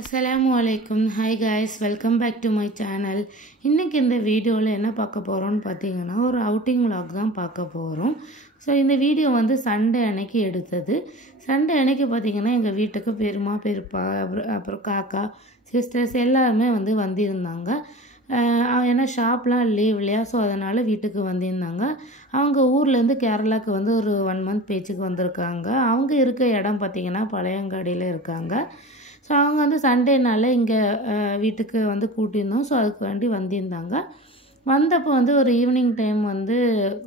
Assalamualaikum. Hi guys, welcome back to my channel. இன்னைக்கு இந்த வீடியோவில் என்ன பார்க்க போகிறோம்னு பார்த்தீங்கன்னா ஒரு அவுட்டிங் vlog தான் பார்க்க போகிறோம். ஸோ இந்த வீடியோ வந்து சண்டே அன்னைக்கு எடுத்தது. சண்டே அன்னைக்கு பார்த்தீங்கன்னா எங்கள் வீட்டுக்கு பெருமா பெருப்பா அப்புறம் காக்கா சிஸ்டர்ஸ் எல்லாருமே வந்து வந்திருந்தாங்க. ஏன்னா ஷாப்லாம் லீவ் இல்லையா, ஸோ அதனால் வீட்டுக்கு வந்திருந்தாங்க. அவங்க ஊர்லேருந்து கேரளாவுக்கு வந்து ஒரு 1 month பேச்சுக்கு வந்திருக்காங்க. அவங்க இருக்க இடம் பார்த்திங்கன்னா பழையங்காடியில் இருக்காங்க. ஸோ அவங்க வந்து சண்டேனால இங்கே வீட்டுக்கு வந்து கூட்டியிருந்தோம். ஸோ அதுக்கு வேண்டி வந்திருந்தாங்க. வந்தப்போ வந்து ஒரு ஈவினிங் டைம் வந்து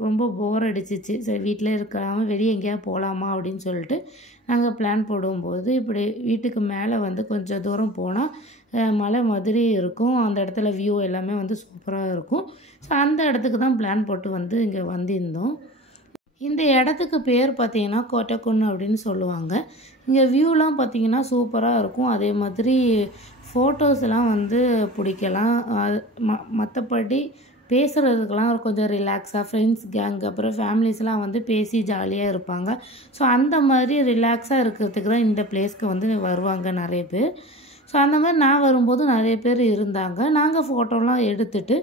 ரொம்ப போர் அடிச்சிச்சு. சரி வீட்டில் இருக்காமல் வெளியே எங்கேயா போகலாமா அப்படின்னு சொல்லிட்டு நாங்கள் பிளான் போடும்போது இப்படி வீட்டுக்கு மேலே வந்து கொஞ்சம் தூரம் போனால் மலை மாதிரி இருக்கும். அந்த இடத்துல வியூ எல்லாமே வந்து சூப்பராக இருக்கும். ஸோ அந்த இடத்துக்கு தான் பிளான் போட்டு வந்து இங்கே வந்திருந்தோம். இந்த இடத்துக்கு பேர் பார்த்திங்கன்னா கோட்டக்குன்னு அப்படின்னு சொல்லுவாங்க. இங்கே வியூலாம் பார்த்திங்கன்னா சூப்பராக இருக்கும். அதே மாதிரி ஃபோட்டோஸ்லாம் வந்து பிடிக்கலாம். மற்றபடி பேசுகிறதுக்கெலாம் கொஞ்சம் ரிலாக்ஸாக ஃப்ரெண்ட்ஸ் கேங் அப்புறம் ஃபேமிலிஸ்லாம் வந்து பேசி ஜாலியாக இருப்பாங்க. ஸோ அந்த மாதிரி ரிலாக்ஸாக இருக்கிறதுக்கு தான் இந்த பிளேஸ்க்கு வந்து வருவாங்க நிறைய பேர். ஸோ அந்த மாதிரி நான் வரும்போது நிறைய பேர் இருந்தாங்க. நாங்கள் ஃபோட்டோலாம் எடுத்துகிட்டு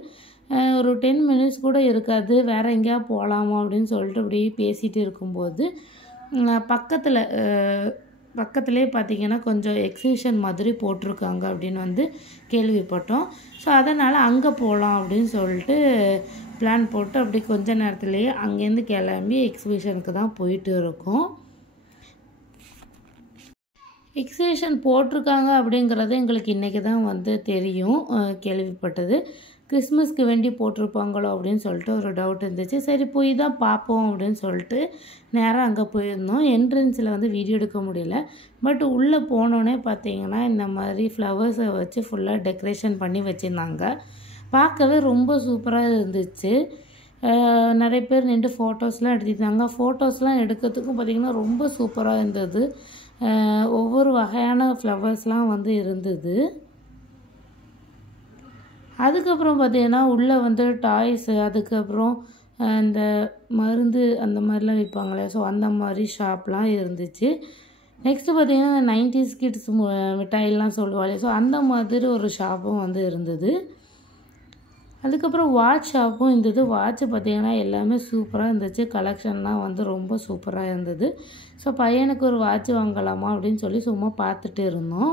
ஒரு 10 minutes கூட இருக்காது, வேறு எங்கேயா போகலாமா அப்படின்னு சொல்லிட்டு இப்படி பேசிகிட்டு இருக்கும்போது பக்கத்துலேயே பார்த்திங்கன்னா கொஞ்சம் எக்ஸிபிஷன் மாதிரி போட்டிருக்காங்க அப்படின்னு வந்து கேள்விப்பட்டோம். ஸோ அதனால் அங்கே போகலாம் அப்படின்னு சொல்லிட்டு பிளான் போட்டு அப்படி கொஞ்ச நேரத்துலேயே அங்கேருந்து கிளம்பி எக்ஸிபிஷனுக்கு தான் போயிட்டு இருக்கோம். எக்ஸிபிஷன் போட்டிருக்காங்க அப்படிங்கிறது எங்களுக்கு இன்றைக்கி தான் வந்து தெரியும், கேள்விப்பட்டது. கிறிஸ்மஸ்க்கு வேண்டி போட்டிருப்பாங்களோ அப்படின்னு சொல்லிட்டு ஒரு டவுட் இருந்துச்சு. சரி போய் தான் பார்ப்போம் அப்படின்னு சொல்லிட்டு நேராக அங்கே போயிருந்தோம். என்ட்ரன்ஸில் வந்து வீடியோ எடுக்க முடியல. பட் உள்ளே போனோன்னே பார்த்தீங்கன்னா இந்த மாதிரி ஃப்ளவர்ஸை வச்சு ஃபுல்லாக டெக்கரேஷன் பண்ணி வச்சுருந்தாங்க. பார்க்கவே ரொம்ப சூப்பராக இருந்துச்சு. நிறைய பேர் நின்று ஃபோட்டோஸ்லாம் எடுத்துட்டாங்க. ஃபோட்டோஸ்லாம் எடுக்கிறதுக்கும் பார்த்திங்கன்னா ரொம்ப சூப்பராக இருந்தது. ஒவ்வொரு வகையான ஃப்ளவர்ஸ்லாம் வந்து இருந்தது. அதுக்கப்புறம் பார்த்திங்கன்னா உள்ளே வந்து டாய்ஸு, அதுக்கப்புறம் இந்த மருந்து அந்த மாதிரிலாம் விற்பாங்களே, ஸோ அந்த மாதிரி ஷாப்லாம் இருந்துச்சு. நெக்ஸ்ட்டு பார்த்திங்கன்னா 90s கிட்ஸ் மிட்டாயெல்லாம் சொல்லுவாங்க, ஸோ அந்த மாதிரி ஒரு ஷாப்பும் வந்து இருந்தது. அதுக்கப்புறம் வாட்ச் ஷாப்பும் இருந்தது. வாட்ச் பார்த்திங்கன்னா எல்லாமே சூப்பராக இருந்துச்சு. கலெக்ஷன்லாம் வந்து ரொம்ப சூப்பராக இருந்தது. ஸோ பையனுக்கு ஒரு வாட்ச் வாங்கலாமா அப்படின்னு சொல்லி சும்மா பார்த்துட்டு இருந்தோம்.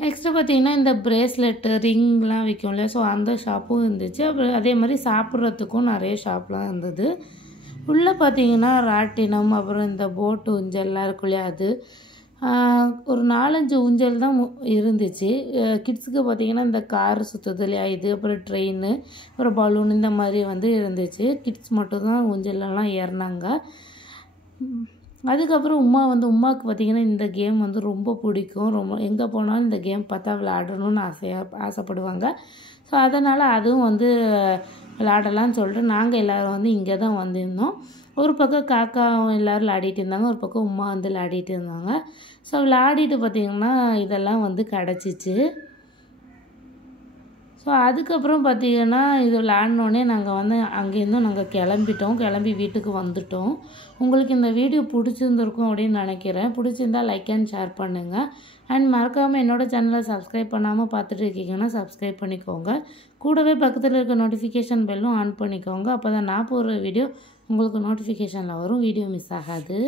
நெக்ஸ்ட்டு பார்த்திங்கன்னா இந்த ப்ரேஸ்லெட்டு ரிங்லாம் விற்கும் இல்லையா, ஸோ அந்த ஷாப்பும் இருந்துச்சு. அப்புறம் அதே மாதிரி சாப்பிட்றதுக்கும் நிறைய ஷாப்லாம் இருந்தது. உள்ளே பார்த்திங்கன்னா ராட்டினம் அப்புறம் இந்த போட்டு ஊஞ்சல்லாம் இருக்கும் இல்லையா, அது ஒரு 4-5 ஊஞ்சல் தான் இருந்துச்சு. கிட்ஸுக்கு பார்த்திங்கன்னா இந்த கார் சுற்றுது இல்லையா இது, அப்புறம் ட்ரெயின், அப்புறம் பலூன் இந்த மாதிரி வந்து இருந்துச்சு. கிட்ஸ் மட்டும்தான் ஊஞ்சல்லாம் ஏறினாங்க. அதுக்கப்புறம் உமாவுக்கு பார்த்திங்கன்னா இந்த கேம் வந்து ரொம்ப பிடிக்கும். ரொம்ப எங்கே போனாலும் இந்த கேம் பார்த்தா விளையாடணும்னு ஆசைப்படுவாங்க. ஸோ அதனால் அதுவும் வந்து விளையாடலான்னு சொல்லிட்டு நாங்கள் எல்லோரும் வந்து இங்கே தான் வந்திருந்தோம். ஒரு பக்கம் காக்கா எல்லோரும் விளையாடிட்டு இருந்தாங்க, ஒரு பக்கம் உமா வந்து விளையாடிட்டு இருந்தாங்க. ஸோ விளையாடிட்டு பார்த்திங்கன்னா இதெல்லாம் வந்து கிடச்சிச்சு. ஸோ அதுக்கப்புறம் பார்த்திங்கன்னா இது விளையாடினோடனே நாங்கள் வந்து அங்கேருந்தும் நாங்கள் கிளம்பி வீட்டுக்கு வந்துட்டோம். உங்களுக்கு இந்த வீடியோ பிடிச்சிருந்துருக்கும் அப்படின்னு நினைக்கிறேன். பிடிச்சிருந்தால் லைக் அண்ட் ஷேர் பண்ணுங்கள். அண்ட் மறக்காமல் என்னோடய சேனலை சப்ஸ்கிரைப் பண்ணாமல் பார்த்துட்டு இருக்கீங்கன்னா சப்ஸ்கிரைப் பண்ணிக்கோங்க. கூடவே பக்கத்தில் இருக்க நோட்டிஃபிகேஷன் பெல்லும் ஆன் பண்ணிக்கோங்க. அப்போ தான் நான் போடுற வீடியோ உங்களுக்கு நோட்டிஃபிகேஷனில் வரும், வீடியோ மிஸ் ஆகாது.